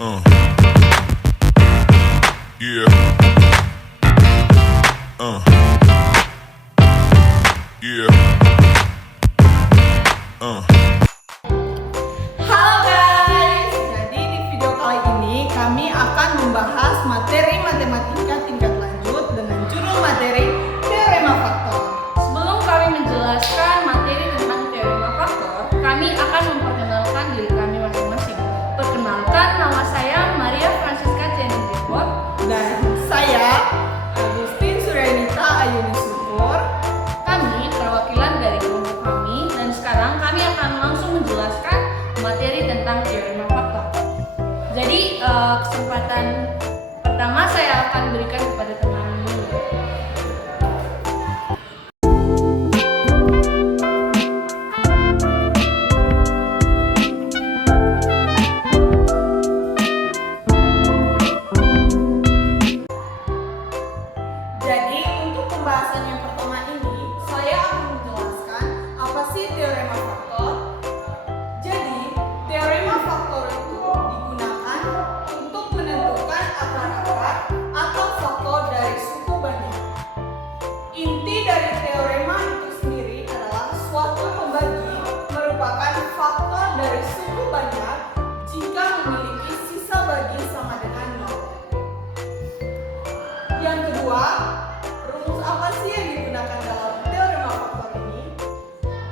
Uh. Yeah. Uh. Yeah. Uh. Halo guys, jadi di video kali ini kami akan membahas materi matematika tingkat lanjut dengan judul materi teorema faktor. Sebelum kami menjelaskan materi tentang teorema faktor, kami akan memperkenalkan diri kami masing-masing. Perkenalkan, nama saya Maria Francisca Jenny Depot. Dan saya Agustin Suryanita Ayuni Syukur. Kami perwakilan dari kelompok kami dan sekarang kami akan langsung menjelaskan materi tentang teorema faktor. Jadi kesempatan pertama saya akan berikan kepada teman dulu. Jadi untuk pembahasan yang pertama ini, saya akan menjelaskan apa sih teorema faktor. Jadi, teorema faktor itu digunakan untuk menentukan akar-akar atau faktor dari suku banyak. Inti dari teorema itu sendiri adalah suatu pembagi merupakan faktor dari suku banyak jika memiliki sisa bagi sama dengan 0. Yang kedua, rumus apa sih yang digunakan dalam teorema faktor ini?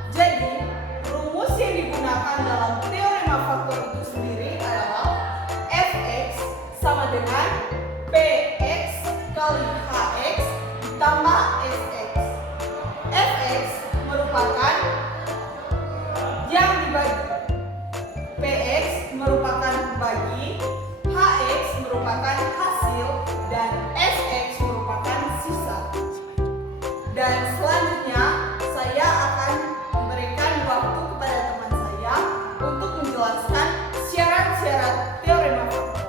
Jadi, rumus yang digunakan dalam teorema faktor itu sendiri adalah fx sama dengan px kali hx ditambah sx. Fx merupakan yang dibagi, px merupakan bagi, hx merupakan hasil, dan sx merupakan sisa. Dan selanjutnya saya akan memberikan waktu kepada teman saya untuk menjelaskan syarat-syarat teorema faktor.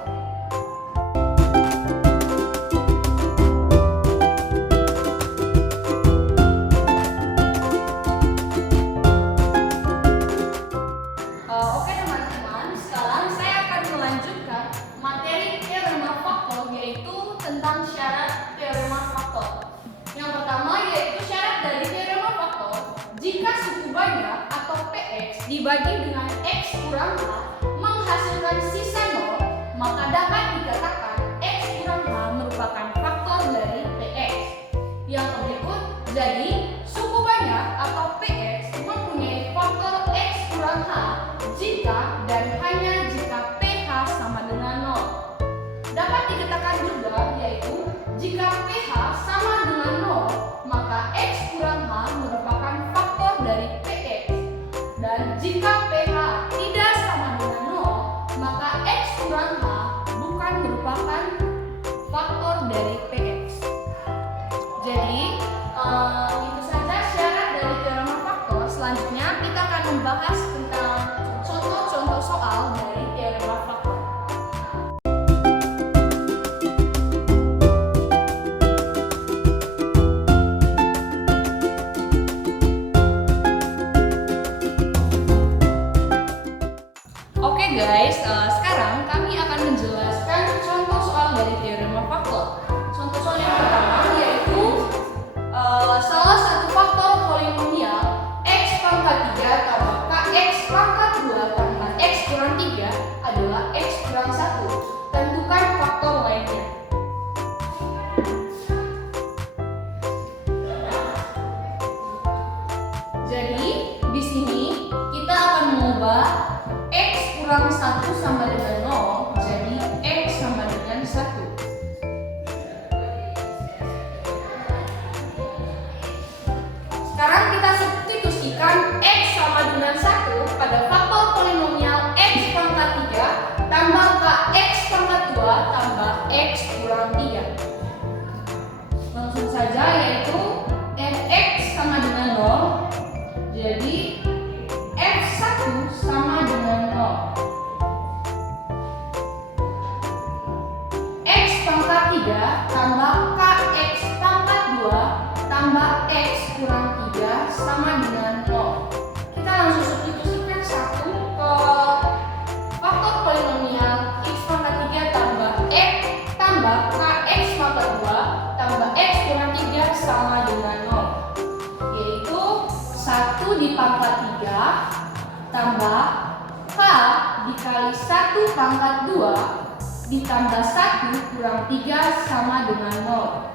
Oke teman-teman, sekarang saya akan melanjutkan materi teorema faktor, yaitu tentang syarat teorema faktor. Yang pertama yaitu syarat dari teorema faktor, jika suku banyak atau px dibagi dengan x kurang h menghasilkan sisa 0, maka dapat dikatakan x kurang h merupakan faktor dari px. Yang berikut, jadi suku banyak atau px mempunyai faktor x kurang h jika dan hanya jika ph sama dengan 0. Dapat dikatakan juga yaitu jika pH sama dengan 0, maka x kurang h merupakan faktor dari px. Dan jika pH tidak sama dengan 0, maka x kurang h bukan merupakan faktor dari px. Jadi, itu saja syarat dari teorema faktor. Selanjutnya kita akan membahas tentang contoh-contoh soal dari teorema faktor. Oke guys, sekarang kami akan menjelaskan contoh soal dari teorema faktor. Contoh soal yang pertama yaitu salah satu faktor polinomial x pangkat 3 tambah kx pangkat 2 tambah x kurang 3 adalah x kurang 1. Tentukan faktor lainnya. Jadi, di sini kita akan mengubah x kurang 1 sama dengan 0 jadi x sama dengan 1. Sekarang kita substitusikan x sama dengan 1 pada faktor polinomial x pangkat 3 tambah kx pangkat 2 tambah x kurang 3. Langsung saja yaitu fx sama dengan 0 jadi f1 sama dengan 0. X pangkat 3 tambah kx pangkat 2 tambah x kurang 3 sama dengan 0. Kita langsung substitusikan 1 ke faktor polinomial x pangkat pangkat 3 tambah K dikali 1 pangkat 2 ditambah 1 kurang 3 sama dengan 0.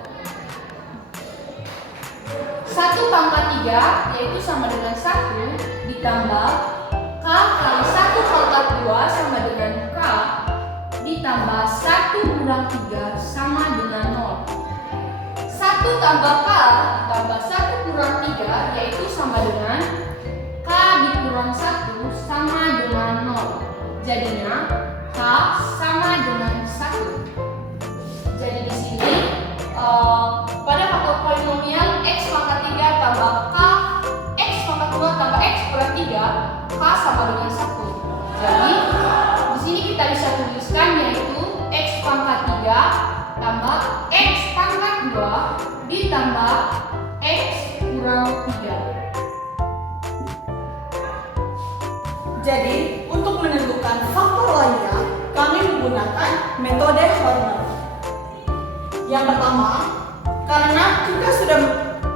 1 pangkat 3 yaitu sama dengan 1 ditambah K kali 1 pangkat 2 sama dengan K ditambah 1 kurang 3 sama dengan 0. 1 tambah K ditambah 1 kurang 3 yaitu sama dengan K dikurang 1 sama dengan 0. Jadinya K sama dengan 1. Jadi di sini pada faktor polinomial X pangkat 3 tambah K X pangkat 2 tambah X kurang 3, K sama dengan 1. Jadi di sini kita bisa tuliskan yaitu X pangkat 3 tambah X pangkat 2 ditambah X kurang 3. Jadi, untuk menentukan faktor lainnya, kami menggunakan metode Horner. Yang pertama, karena kita sudah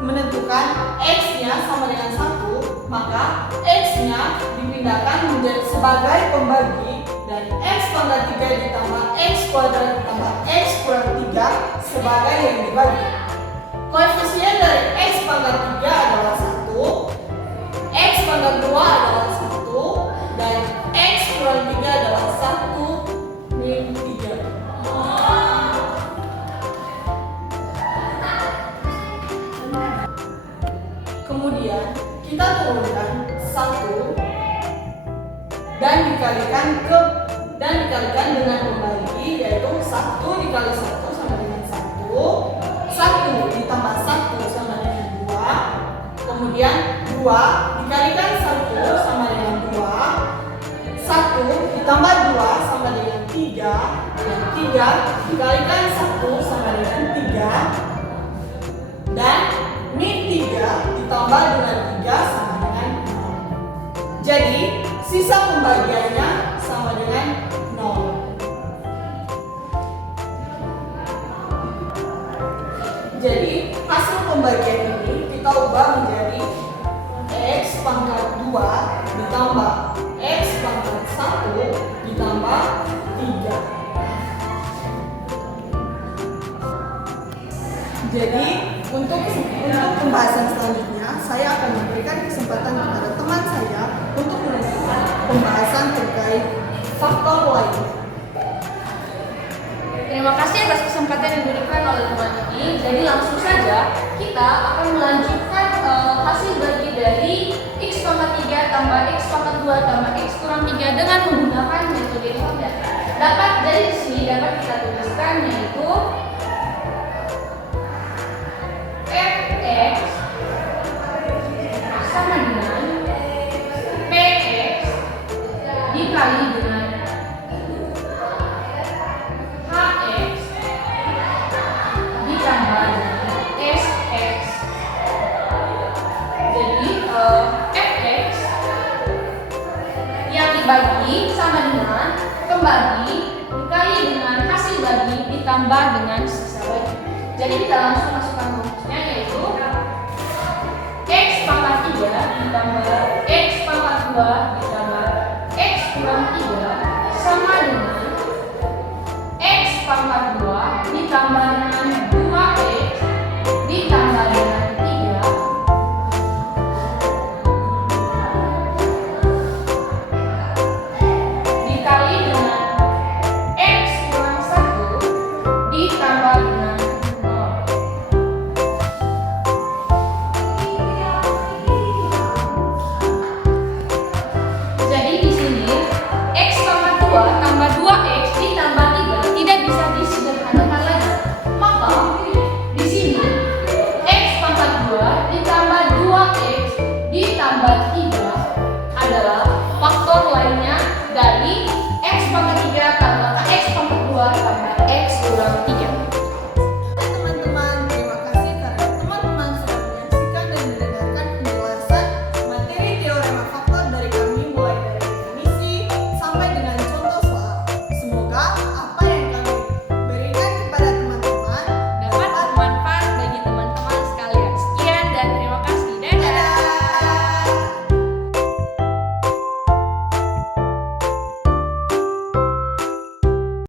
menentukan X-nya sama dengan 1, maka X-nya dipindahkan menjadi sebagai pembagi dan X pangkat 3 ditambah X kuadrat ditambah X kurang 3 sebagai yang dibagi. Koefisien dari X pangkat 3 adalah 1, X pangkat 2 adalah 1, dan X kurang 3 adalah 1 min 3. Kemudian kita turunkan 1 dan dikalikan dengan pembagi, yaitu 1 dikali 1 sama dengan 1, 1 ditambah 1 sama dengan 2, kemudian 2 dikalikan 1 sama dengan 2, 1 ditambah 2 sama dengan 3, dan 3 dikalikan 1 sama dengan 3, dan min 3 ditambah dengan 3 sama dengan 0. Jadi sisa pembagiannya sama dengan 0. Jadi hasil pembagian ini kita ubah menjadi X pangkat 2 ditambah X pangkat 1 ditambah 3. Jadi untuk pembahasan selanjutnya, saya akan memberikan kesempatan kepada teman saya untuk menentukan pembahasan terkait faktor lainnya. Terima kasih atas kesempatan yang diberikan oleh teman ini. Jadi langsung saja kita akan melanjutkan hasil bagi dari X pangkat 3 tambah X pangkat 2 tambah X kurang 3 dengan menggunakan metode Horner. Dari sini dapat kita tuliskan yaitu Fx sama dengan Px dikali dengan Hx ditambah dengan Sx. Jadi Fx yang dibagi sama dengan pembagi dikali dengan hasil bagi ditambah dengan sisa bagi. Jadi kita langsung masukkan rumusnya yaitu X pangkat 3 ditambah X